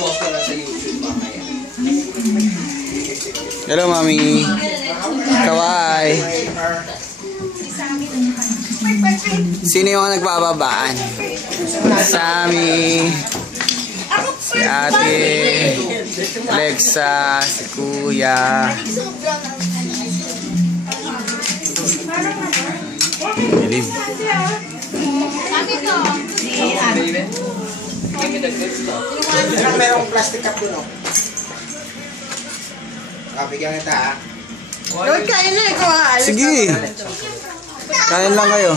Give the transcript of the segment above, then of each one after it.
i-post ko na sa YouTube mamaya. Hello, Mami. Kawai. Sino yung nagpapabaan? Sami. Si Ate. Alexa. Si Kuya. Dilim. Merong plastic cup dun, oh. Bigyan kita, ha? Lord, kain na ikaw, ha? Sige. Kain lang kayo.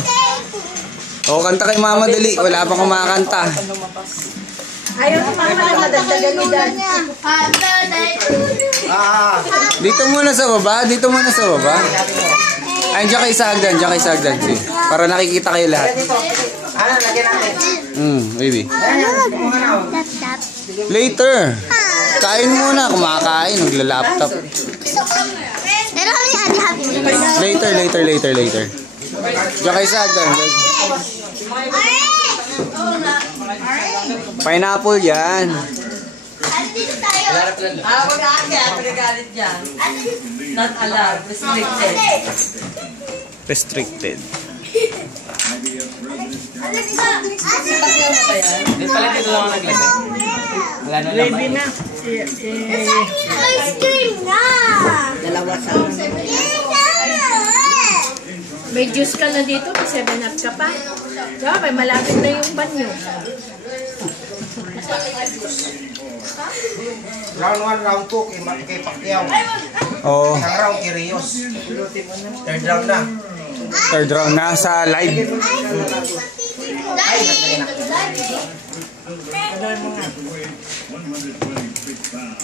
O, kanta kay Mama dali. Wala pa kumakanta. Ayaw na mama na madagdagan ni Dad. Dito muna sa baba. Dito muna sa baba. Ay, diyan kayo sa hagdan. Diyan kayo sa hagdan. Para nakikita kayo lahat. Ano, lagyan natin? Baby. Later. Kain muna. Kumakain. Nagla-laptop. Pero kami ni Ate Happy. Later. Diyan kayo sa hagdan. Pineapple yan. Dito tayo. Mag-aaki at nagagalit dyan. Not allowed. Restricted. Restricted. Di pala dito lang ako naglagay. Wala na lang. Baby na. Ice cream na. Dalawa sa May juice ka na dito. May 7-up ka pa. Diba? May malapit na yung banyo. Round 1, round 2, kay Pacquiao. Oo. Isang round kay Rios. Third round na. Third round na sa live. Dad.